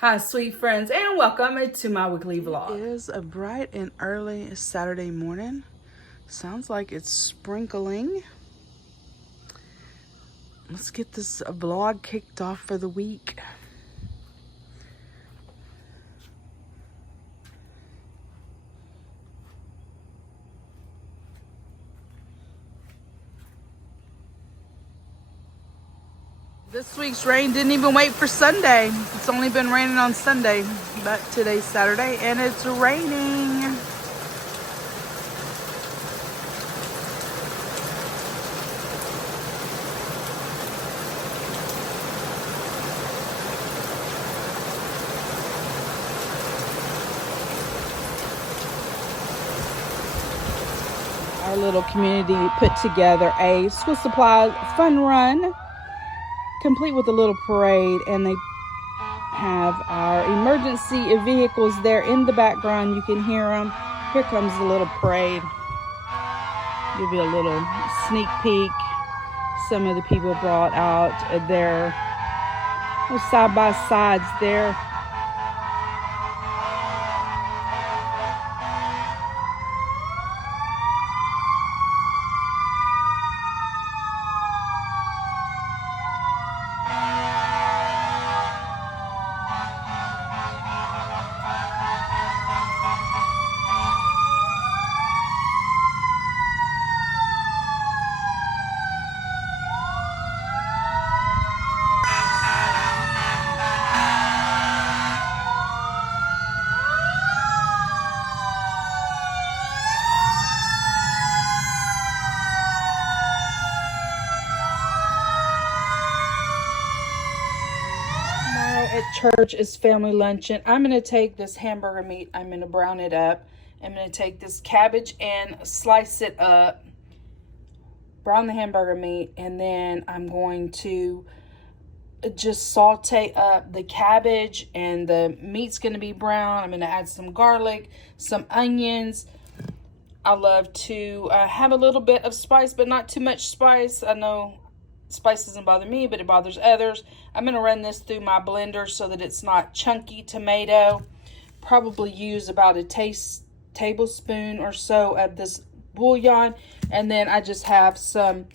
Hi, sweet friends, and welcome to my weekly vlog. It is a bright and early Saturday morning. Sounds like it's sprinkling. Let's get this vlog kicked off for the week. This week's rain didn't even wait for Sunday. It's only been raining on Sunday, but today's Saturday and it's raining. Our little community put together a Swiss Supply fun run, complete with a little parade, and they have our emergency vehicles there in the background. You can hear them. Here comes the little parade. Give you a little sneak peek. Some of the people brought out their side by sides there. At church is family luncheon. I'm going to take this hamburger meat. I'm going to brown it up. I'm going to take this cabbage and slice it up. Brown the hamburger meat. And then I'm going to just saute up the cabbage. And the meat's going to be brown. I'm going to add some garlic, some onions. I love to have a little bit of spice, but not too much spice. I know spice doesn't bother me, but it bothers others. I'm going to run this through my blender so that it's not chunky tomato. Probably use about a tablespoon or so of this bouillon. And then I just have some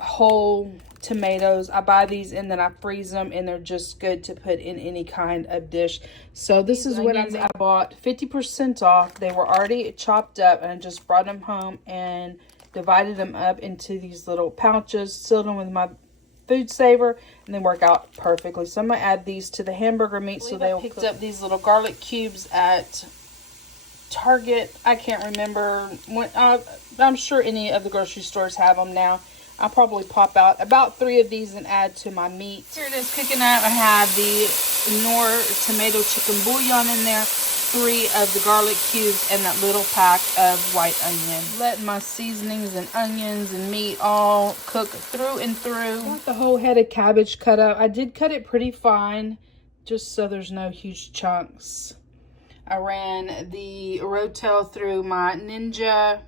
whole tomatoes. I buy these and then I freeze them, and they're just good to put in any kind of dish. So this is what I bought 50% off. They were already chopped up, and I just brought them home and divided them up into these little pouches, sealed them with my food saver, and they work out perfectly. So I'm going to add these to the hamburger meat. So they'll picked up these little garlic cubes at Target. I can't remember. I'm sure any of the grocery stores have them now. I'll probably pop out about 3 of these and add to my meat. Here it is cooking up. I have the Knorr tomato chicken bouillon in there, 3 of the garlic cubes, and that little pack of white onion. Letting my seasonings and onions and meat all cook through and through. Got the whole head of cabbage cut up. I did cut it pretty fine, just so there's no huge chunks. I ran the Rotel through my Ninja,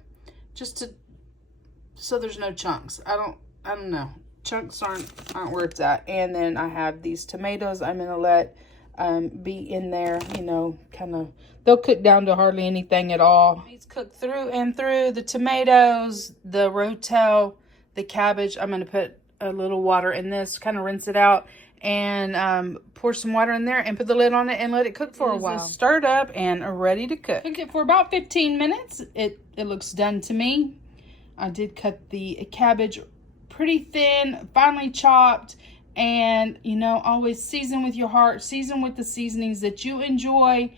so there's no chunks. I don't know. Chunks aren't where it's at. And then I have these tomatoes I'm gonna let be in there, you know, kind of, they'll cook down to hardly anything at all. It's cooked through and through. The tomatoes, the Rotel, the cabbage. I'm going to put a little water in this, kind of rinse it out, and pour some water in there and put the lid on it and let it cook for a while. Stirred up and ready to cook. Cook it for about 15 minutes. It looks done to me. I did cut the cabbage pretty thin, finely chopped. And, you know, always season with your heart. Season with the seasonings that you enjoy.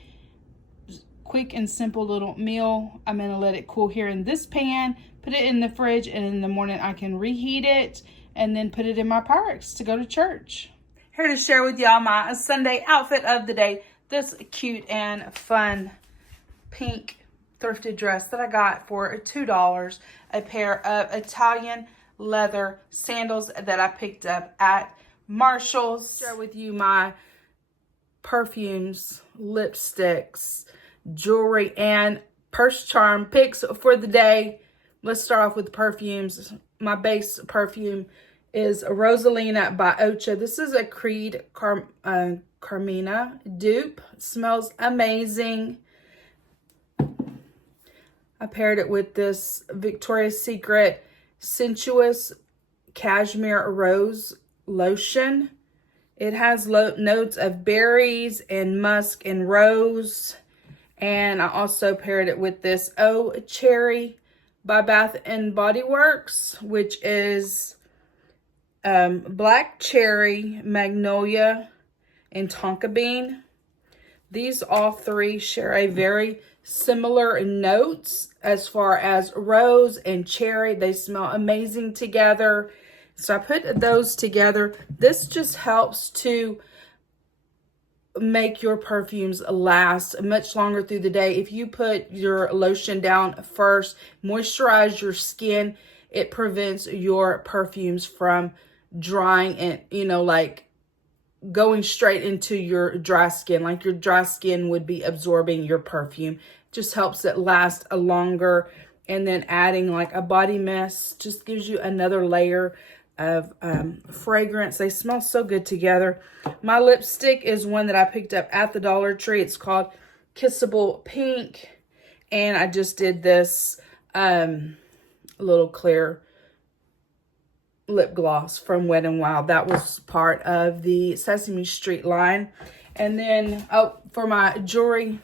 Quick and simple little meal. I'm going to let it cool here in this pan. Put it in the fridge. And in the morning I can reheat it. And then put it in my Pyrex to go to church. Here to share with y'all my Sunday outfit of the day. This cute and fun pink thrifted dress that I got for $2. A pair of Italian leather sandals that I picked up at Marshall's. Share with you my perfumes, lipsticks, jewelry, and purse charm picks for the day. Let's start off with perfumes. My base perfume is Rosalina by Ocha. This is a Creed Carmina dupe. Smells amazing. I paired it with this Victoria's Secret Sensuous Cashmere Rose Lotion. It has notes of berries and musk and rose. And I also paired it with this Oh Cherry by Bath and Body Works, which is black cherry, magnolia, and tonka bean. These all three share a very similar notes as far as rose and cherry. They smell amazing together. So I put those together. This just helps to make your perfumes last much longer through the day. If you put your lotion down first, moisturize your skin, it prevents your perfumes from drying and, you know, like going straight into your dry skin, like your dry skin would be absorbing your perfume. Just helps it last a longer. And then adding like a body mist just gives you another layer of fragrance. They smell so good together. My lipstick is one that I picked up at the Dollar Tree. It's called Kissable Pink, and I just did this little clear lip gloss from Wet n Wild. That was part of the Sesame Street line. And then for my jewelry,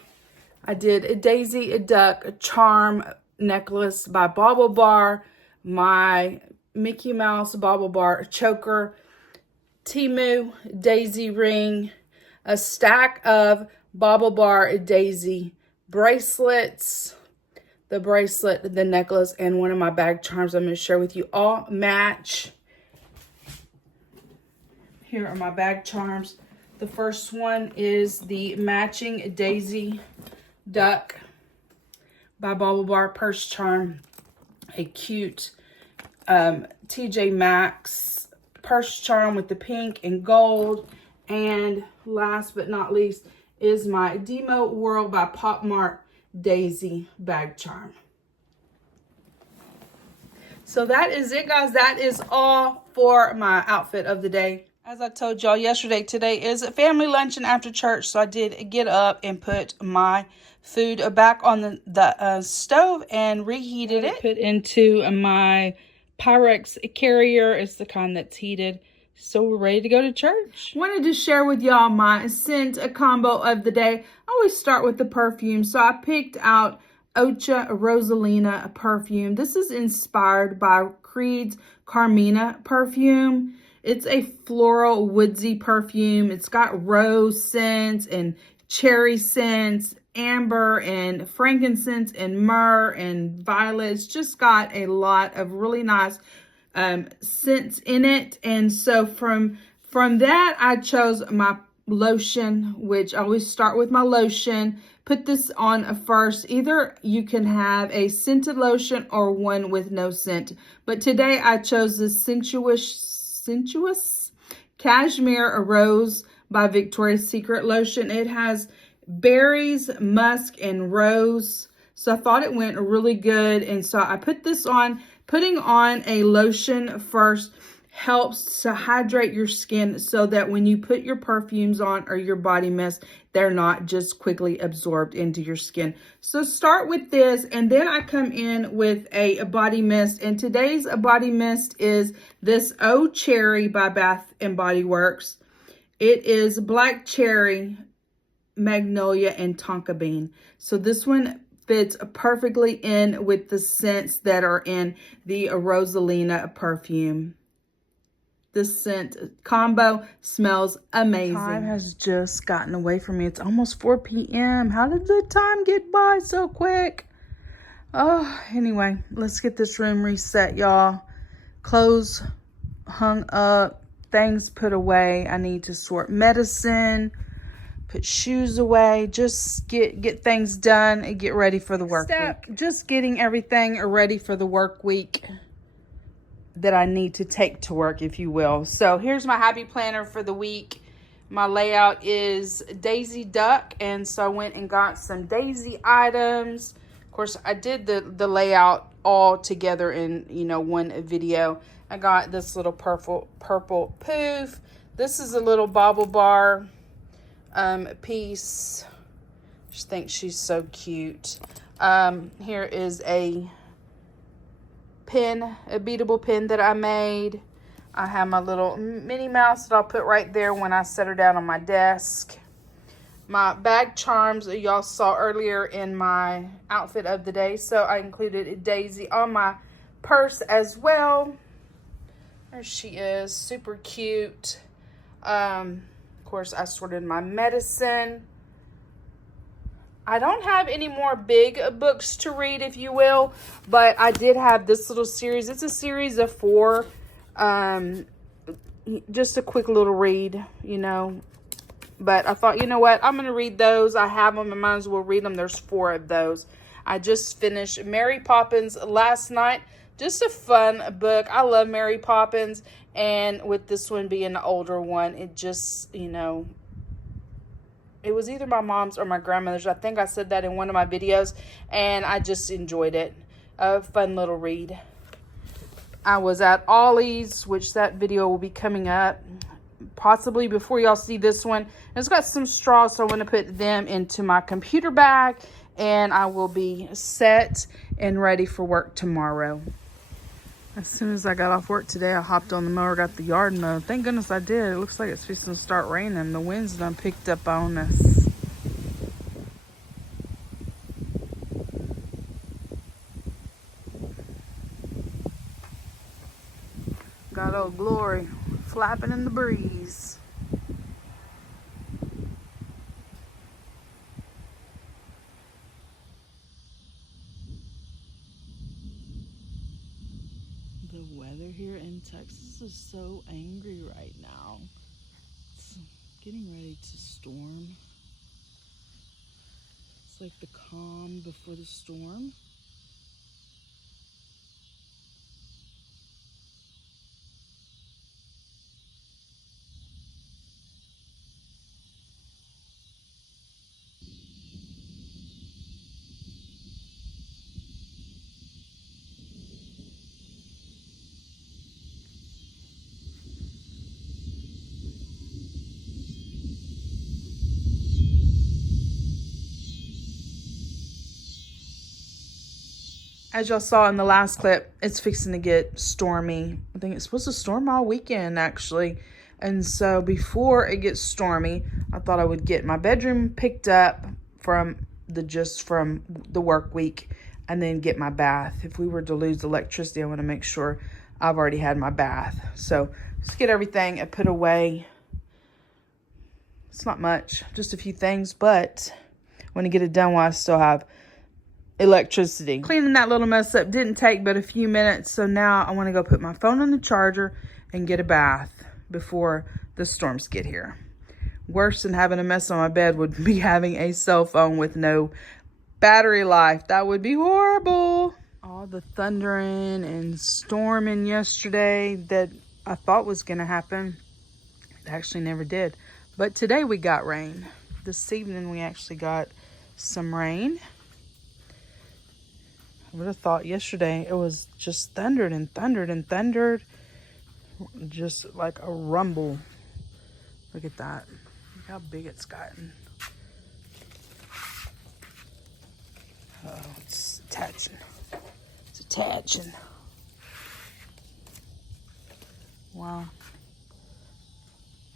I did a Daisy Duck charm necklace by Bauble Bar, my Mickey Mouse Bauble Bar choker, Temu daisy ring, a stack of Bauble Bar daisy bracelets, the bracelet, the necklace, and one of my bag charms I'm going to share with you all match. Here are my bag charms. The first one is the matching Daisy Duck by Bauble Bar purse charm, a cute TJ Maxx purse charm with the pink and gold. And last but not least is my Demo World by Pop Mart Daisy bag charm. So that is it, guys. That is all for my outfit of the day. As I told y'all yesterday, today is a family luncheon after church, so I did get up and put my food back on the stove and reheated it. Put into my Pyrex carrier. It's the kind that's heated. So we're ready to go to church. Wanted to share with y'all my scent combo of the day. I always start with the perfume. So I picked out Ocha Rosalina perfume. This is inspired by Creed's Carmina perfume. It's a floral woodsy perfume. It's got rose scents and cherry scents, amber and frankincense and myrrh and violet. It's just got a lot of really nice scents in it. And so from that, I chose my lotion, which I always start with my lotion. Put this on first. Either you can have a scented lotion or one with no scent. But today I chose this Sensuous Cashmere Rose by Victoria's Secret lotion. It has berries, musk, and rose. So I thought it went really good. And so I put this on. Putting on a lotion first helps to hydrate your skin so that when you put your perfumes on or your body mist, they're not just quickly absorbed into your skin. So start with this, and then I come in with a body mist. And today's body mist is this Oh Cherry by Bath and Body Works. It is black cherry, magnolia, and tonka bean. So this one fits perfectly in with the scents that are in the Rosalina perfume. This scent combo smells amazing. Time has just gotten away from me. It's almost 4 p.m. How did the time get by so quick? Oh, anyway, let's get this room reset, y'all. Clothes hung up, things put away. I need to sort medicine, put shoes away, just get things done and get ready for the work week. Just getting everything ready for the work week that I need to take to work, if you will. So here's my happy planner for the week. My layout is Daisy Duck, and so I went and got some Daisy items. Of course, I did the layout all together in, one video. I got this little purple poof. This is a little bauble bar piece. Just think she's so cute. Here is a pin, a beadable pin that I made. I have my little Minnie Mouse that I'll put right there when I set her down on my desk. My bag charms y'all saw earlier in my outfit of the day, so I included a daisy on my purse as well. There she is, super cute. Of course, I sorted my medicine. I don't have any more big books to read, if you will, but I did have this little series. It's a series of 4. Just a quick little read, you know. But I thought, you know what? I'm going to read those. I have them. I might as well read them. There's 4 of those. I just finished Mary Poppins last night. Just a fun book. I love Mary Poppins. And with this one being the older one, it just, you know, it was either my mom's or my grandmother's. I think I said that in one of my videos. And I just enjoyed it. A fun little read. I was at Ollie's, which that video will be coming up possibly before y'all see this one. It's got some straws, so I'm going to put them into my computer bag, and I will be set and ready for work tomorrow. As soon as I got off work today, I hopped on the mower, got the yard mowed. Thank goodness I did. It looks like it's fixing to start raining. The wind's done picked up on us. Got old Glory flapping in the breeze. The weather here in Texas is so angry right now. It's getting ready to storm. It's like the calm before the storm. As y'all saw in the last clip, it's fixing to get stormy. I think it's supposed to storm all weekend, actually. And so before it gets stormy, I thought I would get my bedroom picked up from the work week and then get my bath. If we were to lose electricity, I want to make sure I've already had my bath. So just get everything and put away. It's not much, just a few things, but I want to get it done while I still have electricity. Cleaning that little mess up didn't take but a few minutes, so now I want to go put my phone on the charger and get a bath before the storms get here. Worse than having a mess on my bed would be having a cell phone with no battery life. That would be horrible. All the thundering and storming yesterday that I thought was going to happen, it actually never did. But today we got rain. This evening we actually got some rain. I would have thought yesterday it was just thundered and thundered and thundered. Just like a rumble. Look at that. Look how big it's gotten. Oh, it's attaching. It's attaching. Wow.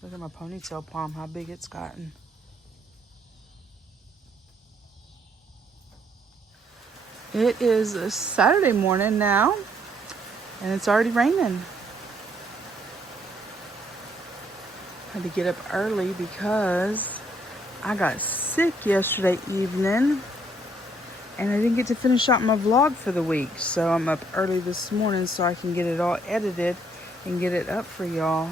Look at my ponytail palm, how big it's gotten. It is a Saturday morning now, and it's already raining. I had to get up early because I got sick yesterday evening, and I didn't get to finish out my vlog for the week. So I'm up early this morning so I can get it all edited and get it up for y'all.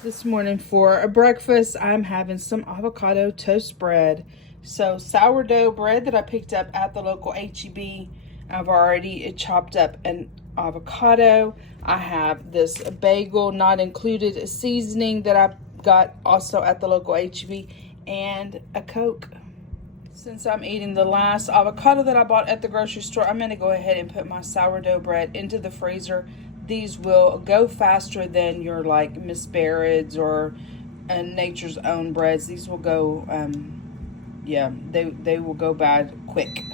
This morning for a breakfast, I'm having some avocado toast bread. So sourdough bread that I picked up at the local HEB. I've already chopped up an avocado. I have this bagel not included seasoning that I got also at the local HEB, and a Coke. Since I'm eating the last avocado that I bought at the grocery store, I'm going to go ahead and put my sourdough bread into the freezer. These will go faster than your like Miss Barrett's or Nature's Own breads. These will go, yeah, they will go bad quick.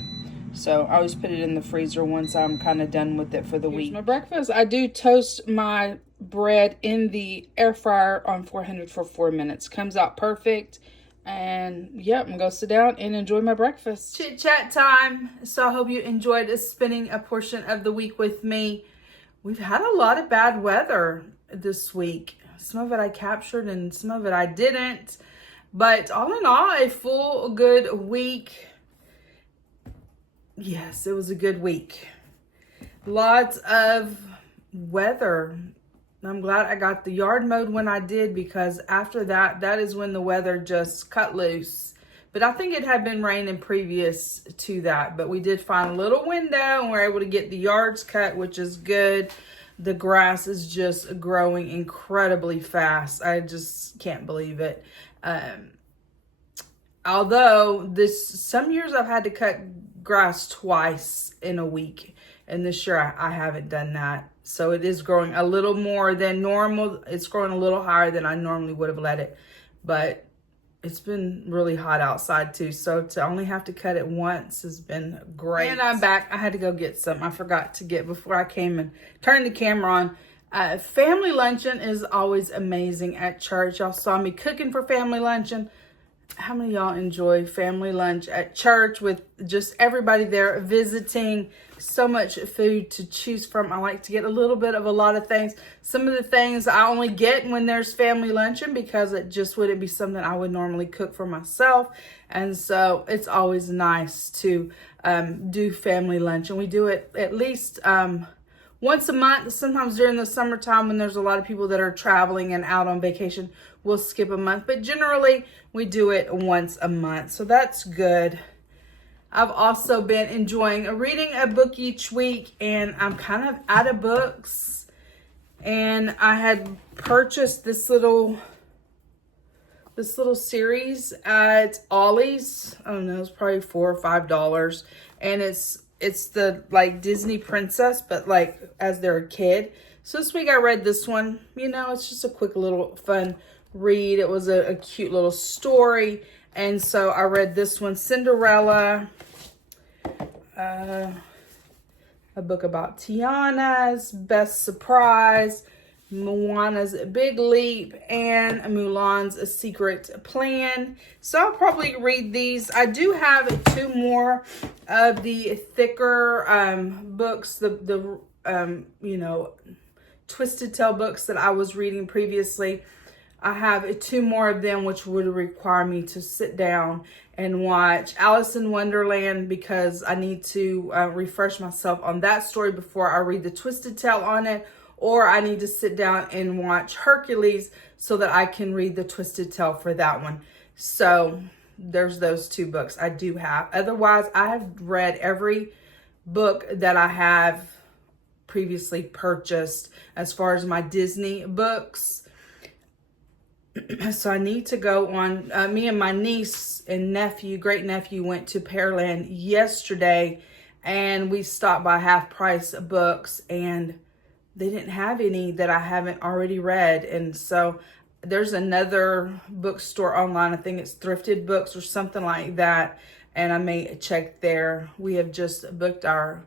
So I always put it in the freezer once I'm kind of done with it for the week. My breakfast, I do toast my bread in the air fryer on 400 for 4 minutes. Comes out perfect. And yeah, I'm gonna go sit down and enjoy my breakfast. Chit chat time. So I hope you enjoyed spending a portion of the week with me. We've had a lot of bad weather this week. Some of it I captured and some of it I didn't. But all in all, a full good week. Yes, it was a good week. Lots of weather. I'm glad I got the yard mowed when I did, because after that, that is when the weather just cut loose. But I think it had been raining previous to that. But we did find a little window and we're able to get the yards cut, which is good. The grass is just growing incredibly fast. I just can't believe it. Although some years I've had to cut grass twice in a week. And this year I haven't done that. So it is growing a little more than normal. It's growing a little higher than I normally would have let it. But it's been really hot outside too. So to only have to cut it once has been great. And I'm back. I had to go get some. I forgot to get before I came and turned the camera on. Family luncheon is always amazing at church. Y'all saw me cooking for family luncheon. How many of y'all enjoy family lunch at church with just everybody there visiting? So much food to choose from. I like to get a little bit of a lot of things. Some of the things I only get when there's family luncheon because it just wouldn't be something I would normally cook for myself. And so it's always nice to do family lunch. And we do it at least once a month. Sometimes during the summertime when there's a lot of people that are traveling and out on vacation, we'll skip a month. But generally, we do it once a month. So that's good. I've also been enjoying reading a book each week, and I'm kind of out of books. And I had purchased this little series at Ollie's. I don't know, it's probably $4 or $5. And it's the like Disney princess, but like as they're a kid. So this week I read this one. You know, it's just a quick little fun read. It was a cute little story. And so I read this one, Cinderella, a book about Tiana's Best Surprise, Moana's Big Leap, and Mulan's A Secret Plan. So I'll probably read these. I do have 2 more of the thicker books, the you know, Twisted Tale books that I was reading previously. I have 2 more of them, which would require me to sit down and watch Alice in Wonderland, because I need to refresh myself on that story before I read the Twisted Tale on it. Or I need to sit down and watch Hercules so that I can read the Twisted Tale for that one. So there's those 2 books I do have. Otherwise, I have read every book that I have previously purchased as far as my Disney books. So I need to go on. Me and my niece and great nephew went to Pearland yesterday, and we stopped by Half Price Books, and they didn't have any that I haven't already read. And so there's another bookstore online. I think it's Thrifted Books or something like that. And I may check there. We have just booked our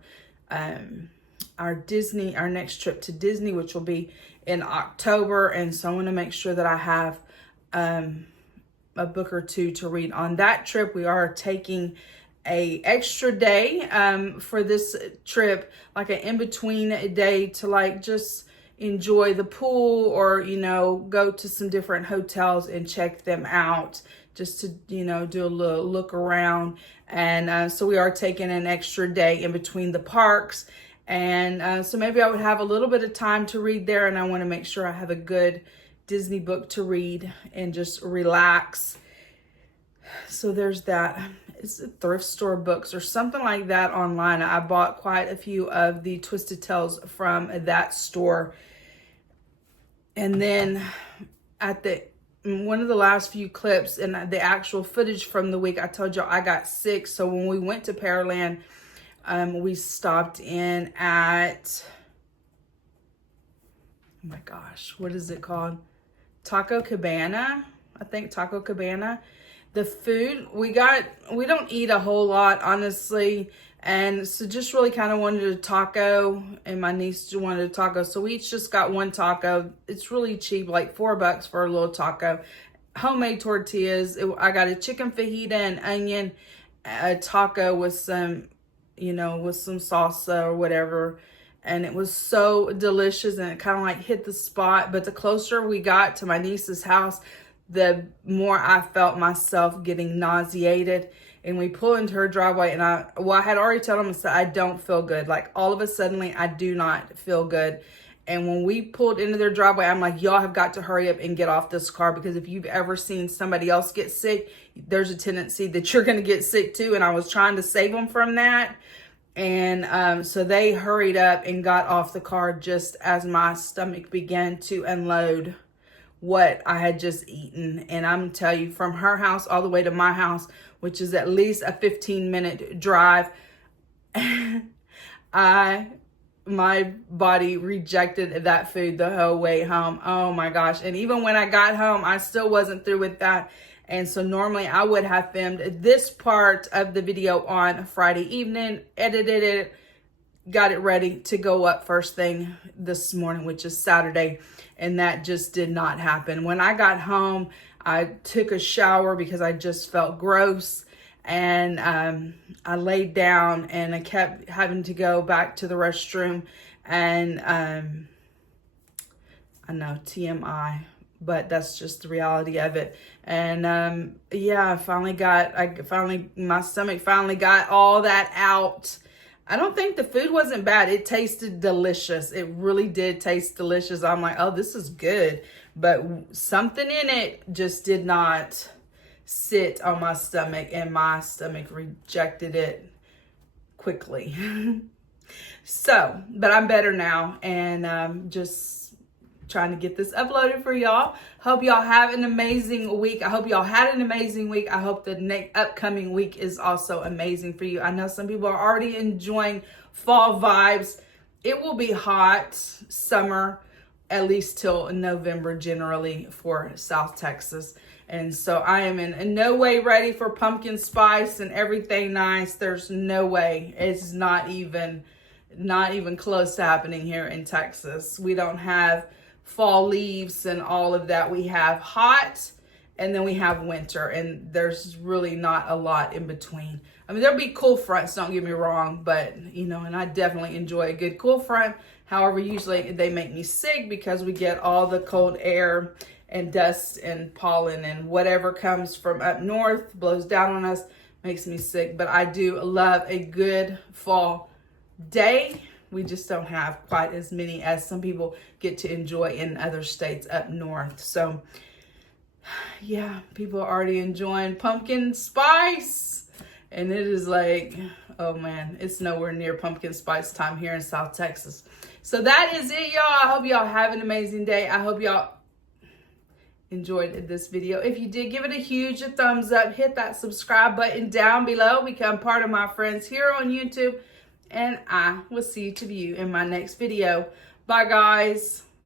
next trip to Disney, which will be in October. And so I want to make sure that I have a book or 2 to read on that trip. We are taking a extra day for this trip, like an in-between day to like just enjoy the pool, or, you know, go to some different hotels and check them out, just to, you know, do a little look around. And so we are taking an extra day in between the parks. And so maybe I would have a little bit of time to read there, and I want to make sure I have a good Disney book to read and just relax. So there's that. It's a thrift store books or something like that online. I bought quite a few of the Twisted Tales from that store. And then at one of the last few clips and the actual footage from the week, I told y'all I got sick. So when we went to Pearland, we stopped in at, oh my gosh, what is it called? Taco Cabana, I think Taco Cabana. The food we don't eat a whole lot, honestly. And so just really kind of wanted a taco, and my niece wanted a taco. So we each just got one taco. It's really cheap, like $4 for a little taco. Homemade tortillas. I got a chicken fajita and onion, a taco with some, with some salsa or whatever. And it was so delicious, and it kind of like hit the spot. But the closer we got to my niece's house, the more I felt myself getting nauseated. And we pull into her driveway, and I had already told him, I don't feel good. Like, all of a sudden, I do not feel good. And when we pulled into their driveway, I'm like, y'all have got to hurry up and get off this car, because if you've ever seen somebody else get sick, there's a tendency that you're going to get sick too. And I was trying to save them from that. And so they hurried up and got off the car just as my stomach began to unload what I had just eaten. And I'm telling you, from her house all the way to my house, which is at least a 15-minute drive, my body rejected that food the whole way home. Oh my gosh. And even when I got home, I still wasn't through with that. And so normally I would have filmed this part of the video on Friday evening, edited it, got it ready to go up first thing this morning, which is Saturday. And that just did not happen. When I got home, I took a shower because I just felt gross. And I laid down, and I kept having to go back to the restroom. And I know, TMI, but that's just the reality of it. And yeah, my stomach finally got all that out. I don't think the food wasn't bad. It tasted delicious. It really did taste delicious. I'm like, oh, this is good. But something in it just did not sit on my stomach, and my stomach rejected it quickly. So, but I'm better now, and just trying to get this uploaded for y'all. Hope y'all have an amazing week. I hope y'all had an amazing week. I hope the next upcoming week is also amazing for you. I know some people are already enjoying fall vibes. It will be hot summer, at least till November generally for South Texas. And so I am in no way ready for pumpkin spice and everything nice. There's no way. It's not even close to happening here in Texas. We don't have fall leaves and all of that. We have hot, and then we have winter, and there's really not a lot in between. I mean, there'll be cool fronts, don't get me wrong, but and I definitely enjoy a good cool front. However, usually they make me sick because we get all the cold air and dust and pollen and whatever comes from up north blows down on us, makes me sick. But I do love a good fall day. We just don't have quite as many as some people get to enjoy in other states up north. So yeah, people are already enjoying pumpkin spice, and it is like, oh man, it's nowhere near pumpkin spice time here in South Texas. So that is it, y'all. I hope y'all have an amazing day. I hope y'all enjoyed this video. If you did, give it a huge thumbs up. Hit that subscribe button down below. Become part of my friends here on YouTube. And I will see you in my next video. Bye, guys.